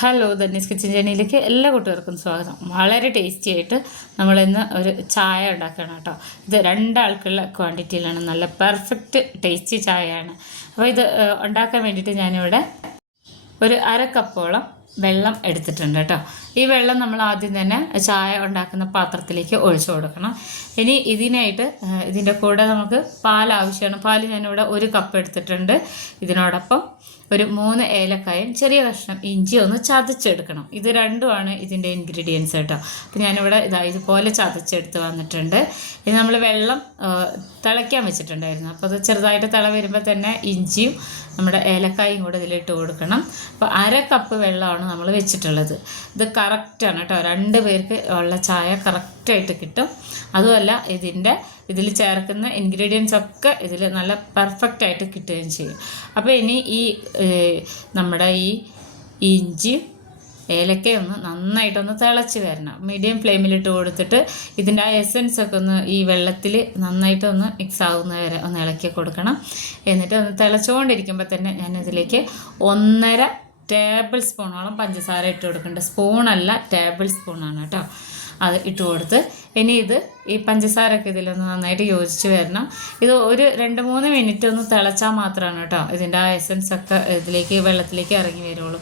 Hello ധന്യസ് kitchen ജേണിയിലേക്ക് എല്ലാ കൂട്ടുകാർക്കും സ്വാഗതം. വളരെ ടേസ്റ്റി ആയിട്ട് നമ്മളിന്ന് ഒരു ചായ ഉണ്ടാക്കണം കേട്ടോ. ഇത് രണ്ടാൾക്കുള്ള ക്വാണ്ടിറ്റിയിലാണ് നല്ല പെർഫെക്റ്റ് ടേസ്റ്റി ചായയാണ്. അപ്പോൾ ഇത് ഉണ്ടാക്കാൻ വേണ്ടിയിട്ട് ഞാനിവിടെ ഒരു അര കപ്പോളം വെള്ളം എടുത്തിട്ടുണ്ട് കേട്ടോ. ഈ വെള്ളം നമ്മൾ ആദ്യം തന്നെ ചായ ഉണ്ടാക്കുന്ന പാത്രത്തിലേക്ക് ഒഴിച്ചു കൊടുക്കണം. ഇനി ഇതിനായിട്ട് ഇതിന്റെ കൂടെ നമുക്ക് പാൽ ആവശ്യമാണ്. പാൽ ഞാനിവിടെ ഒരു കപ്പ് എടുത്തിട്ടുണ്ട്. ഇതിനോടൊപ്പം ഒരു മൂന്ന് ഏലക്കായും ചെറിയ കഷ്ണം ഇഞ്ചി ഒന്ന് ചതച്ചെടുക്കണം. ഇത് രണ്ടുമാണ് ഇതിന്റെ ഇൻഗ്രീഡിയൻസ് കേട്ടോ. അപ്പോൾ ഞാനിവിടെ ഇതാ ഇതുപോലെ ചതച്ചെടുത്ത് വന്നിട്ടുണ്ട്. ഇത് നമ്മൾ വെള്ളം തിളയ്ക്കാൻ വെച്ചിട്ടുണ്ടായിരുന്നു. അപ്പോൾ അത് ചെറുതായിട്ട് തിള വരുമ്പോൾ തന്നെ ഇഞ്ചിയും നമ്മുടെ ഏലക്കായും കൂടെ ഇതിലിട്ട് കൊടുക്കണം. അപ്പോൾ അര കപ്പ് വെള്ളമാണ് നമ്മൾ വെച്ചിട്ടുള്ളത്. ഇത് കറക്റ്റാണ് കേട്ടോ. രണ്ട് പേർക്ക് ഉള്ള ചായ കറക്റ്റായിട്ട് കിട്ടും. അതുമല്ല ഇതിന്റെ ഇതിൽ ചേർക്കുന്ന ഇൻഗ്രീഡിയൻസ് ഒക്കെ ഇതിൽ നല്ല പെർഫെക്റ്റ് ആയിട്ട് കിട്ടുകയും ചെയ്യും. അപ്പോൾ ഇനി ഈ നമ്മുടെ ഈ ഇഞ്ചി ഏലക്കയൊന്ന് നന്നായിട്ടൊന്ന് തിളച്ച് വരണം. മീഡിയം ഫ്ലെയിമിലിട്ട് കൊടുത്തിട്ട് ഇതിന്റെ ആ എസൻസ് ഒക്കെ ഒന്ന് ഈ വെള്ളത്തിൽ നന്നായിട്ടൊന്ന് മിക്സ് ആകുന്ന വരെ ഒന്ന് ഇളക്കി കൊടുക്കണം. എന്നിട്ട് ഒന്ന് തിളച്ചുകൊണ്ടിരിക്കുമ്പോൾ തന്നെ ഞാനിതിലേക്ക് ഒന്നര ടേബിൾ സ്പൂണോളം പഞ്ചസാര ഇട്ട് സ്പൂൺ സ്പൂണല്ല ടേബിൾ സ്പൂണാണ് കേട്ടോ. അത് ഇട്ട് കൊടുത്ത് ഇനി ഇത് ഈ പഞ്ചസാരൊക്കെ ഇതിലൊന്ന് നന്നായിട്ട് യോജിച്ച് വരണം. ഇത് ഒരു രണ്ട് മൂന്ന് മിനിറ്റ് ഒന്ന് തിളച്ചാൽ മാത്രമാണ് കേട്ടോ ഇതിന്റെ ആ എസൻസ് ഒക്കെ ഇതിലേക്ക് വെള്ളത്തിലേക്ക് ഇറങ്ങി വരുള്ളൂ.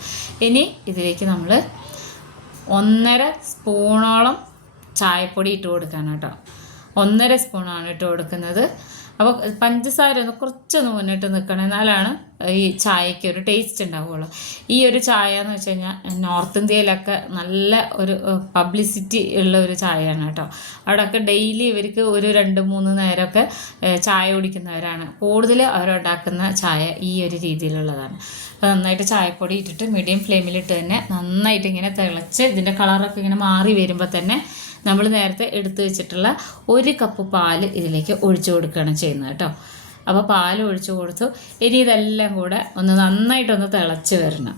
ഇനി ഇതിലേക്ക് നമ്മൾ ഒന്നര സ്പൂണോളം ചായപ്പൊടി ഇട്ട് കൊടുക്കണം കേട്ടോ. ഒന്നര സ്പൂണാണ് ഇട്ട് കൊടുക്കുന്നത്. അപ്പോൾ പഞ്ചസാര ഒന്ന് കുറച്ചൊന്ന് മുന്നിട്ട് നിൽക്കണം എന്നാലാണ് ഈ ചായയ്ക്ക് ഒരു ടേസ്റ്റ് ഉണ്ടാവുള്ളൂ. ഈ ഒരു ചായ എന്ന് വെച്ച് കഴിഞ്ഞാൽ നോർത്ത് ഇന്ത്യയിലൊക്കെ നല്ല ഒരു പബ്ലിസിറ്റി ഉള്ള ഒരു ചായയാണ് കേട്ടോ. അവിടെയൊക്കെ ഡെയിലി ഇവർക്ക് ഒരു രണ്ട് മൂന്ന് നേരമൊക്കെ ചായ കുടിക്കുന്നവരാണ്. കൂടുതൽ അവരുണ്ടാക്കുന്ന ചായ ഈ ഒരു രീതിയിലുള്ളതാണ്. അപ്പോൾ നന്നായിട്ട് ചായപ്പൊടി ഇട്ടിട്ട് മീഡിയം ഫ്ലെയിമിലിട്ട് തന്നെ നന്നായിട്ട് ഇങ്ങനെ തിളച്ച് ഇതിന്റെ കളറൊക്കെ ഇങ്ങനെ മാറി വരുമ്പോൾ തന്നെ നമ്മൾ നേരത്തെ എടുത്തു വെച്ചിട്ടുള്ള ഒരു കപ്പ് പാൽ ഇതിലേക്ക് ഒഴിച്ചു കൊടുക്കുകയാണ് ചെയ്യുന്നത് കേട്ടോ. അപ്പോൾ പാൽ ഒഴിച്ചു കൊടുത്തു. ഇനി ഇതെല്ലാം കൂടെ ഒന്ന് നന്നായിട്ടൊന്ന് തിളച്ച് വരണം.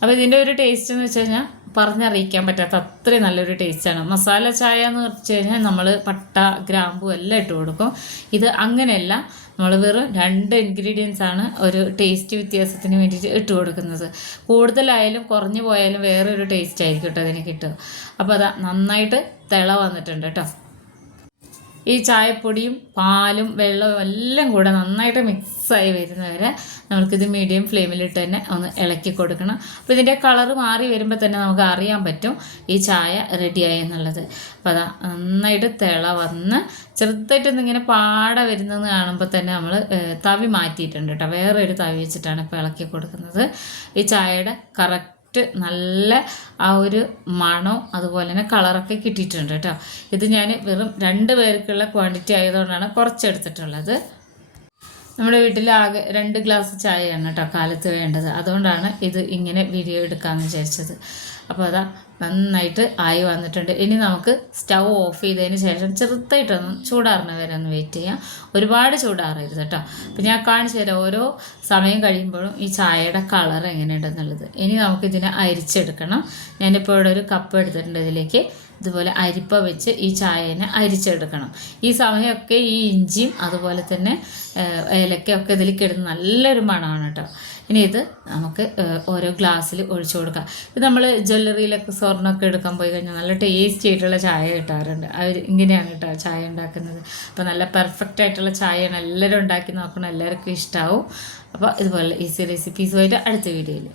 അപ്പോൾ ഇതിന്റെ ഒരു ടേസ്റ്റ് എന്ന് വെച്ച് കഴിഞ്ഞാൽ പറഞ്ഞറിയിക്കാൻ പറ്റാത്ത അത്രയും നല്ലൊരു ടേസ്റ്റാണ്. മസാല ചായ എന്ന് വെച്ച് കഴിഞ്ഞാൽ നമ്മൾ പട്ട ഗ്രാമ്പു എല്ലാം ഇട്ട് കൊടുക്കും. ഇത് അങ്ങനെയല്ല നമ്മൾ വെറും രണ്ട് ഇൻഗ്രീഡിയൻസ് ആണ് ഒരു ടേസ്റ്റ് വ്യത്യാസത്തിന് വേണ്ടിയിട്ട് ഇട്ട് കൊടുക്കുന്നത്. കൂടുതലായാലും കുറഞ്ഞു പോയാലും വേറൊരു ടേസ്റ്റ് ആയിരിക്കും കേട്ടോ അതിന് കിട്ടുക. അപ്പോൾ അതാ നന്നായിട്ട് തിള വന്നിട്ടുണ്ട് കേട്ടോ ഈ ചായപ്പൊടിയും പാലും വെള്ളവും എല്ലാം കൂടെ നന്നായിട്ട് മിക്സായി വരുന്നവരെ നമുക്കിത് മീഡിയം ഫ്ലെയിമിലിട്ട് തന്നെ ഒന്ന് ഇളക്കി കൊടുക്കണം. അപ്പോൾ ഇതിന്റെ കളറ് മാറി വരുമ്പോൾ തന്നെ നമുക്ക് അറിയാൻ പറ്റും ഈ ചായ റെഡിയായി എന്നുള്ളത്. അപ്പോൾ അതാ നന്നായിട്ട് തിള വന്ന് ചെറുതായിട്ടൊന്ന് ഇങ്ങനെ പാട വരുന്നത് കാണുമ്പോൾ തന്നെ നമ്മൾ തവി മാറ്റിയിട്ടുണ്ട് കേട്ടോ. വേറൊരു തവി വെച്ചിട്ടാണ് ഇപ്പോൾ ഇളക്കി കൊടുക്കുന്നത്. ഈ ചായയുടെ കറക്റ്റ് കറക്റ്റ് നല്ല ആ ഒരു മണവും അതുപോലെ തന്നെ കളറൊക്കെ കിട്ടിയിട്ടുണ്ട് കേട്ടോ. ഇത് ഞാൻ വെറും രണ്ട് പേർക്കുള്ള ക്വാണ്ടിറ്റി ആയതുകൊണ്ടാണ് കുറച്ചെടുത്തിട്ടുള്ളത്. നമ്മുടെ വീട്ടിൽ ആകെ രണ്ട് ഗ്ലാസ് ചായയാണ് കേട്ടോ കാലത്ത് വേണ്ടത്. അതുകൊണ്ടാണ് ഇത് ഇങ്ങനെ വീഡിയോ എടുക്കാമെന്ന് വിചാരിച്ചത്. അപ്പോൾ അതാ നന്നായിട്ട് ആയി വന്നിട്ടുണ്ട്. ഇനി നമുക്ക് സ്റ്റൗ ഓഫ് ചെയ്തതിന് ശേഷം ചെറുതായിട്ടൊന്ന് ചൂടാറിന് വരെ ഒന്ന് വെയിറ്റ് ചെയ്യാം. ഒരുപാട് ചൂടാറരുത് കേട്ടോ. അപ്പം ഞാൻ കാണിച്ചു തരാം. ഓരോ സമയം കഴിയുമ്പോഴും ഈ ചായയുടെ കളർ എങ്ങനെയുണ്ടെന്നുള്ളത്. ഇനി നമുക്കിതിനെ അരിച്ചെടുക്കണം. ഞാനിപ്പോൾ ഇവിടെ ഒരു കപ്പ് എടുത്തിട്ടുണ്ട് ഇതിലേക്ക്. ഇതുപോലെ അരിപ്പ വെച്ച് ഈ ചായനെ അരിച്ചെടുക്കണം. ഈ സമയമൊക്കെ ഈ ഇഞ്ചിയും അതുപോലെ തന്നെ ഏലക്കയൊക്കെ ഇതിൽ കിടന്ന് നല്ലൊരു മണമാണ് കേട്ടോ. ഇനി ഇത് നമുക്ക് ഓരോ ഗ്ലാസ്സിൽ ഒഴിച്ചു കൊടുക്കാം. ഇത് നമ്മൾ ജ്വല്ലറിയിലൊക്കെ സ്വർണമൊക്കെ എടുക്കാൻ പോയി കഴിഞ്ഞാൽ നല്ല ടേസ്റ്റി ആയിട്ടുള്ള ചായ കിട്ടാറുണ്ട്. അവർ ഇങ്ങനെയാണ് കേട്ടോ ചായ ഉണ്ടാക്കുന്നത്. അപ്പോൾ നല്ല പെർഫെക്റ്റ് ആയിട്ടുള്ള ചായയാണ് എല്ലാവരും ഉണ്ടാക്കി നോക്കണം. എല്ലാവർക്കും ഇഷ്ടമാവും അപ്പോൾ ഇതുപോലെ ഈസി റെസിപ്പീസുമായിട്ട് അടുത്ത വീഡിയോയിൽ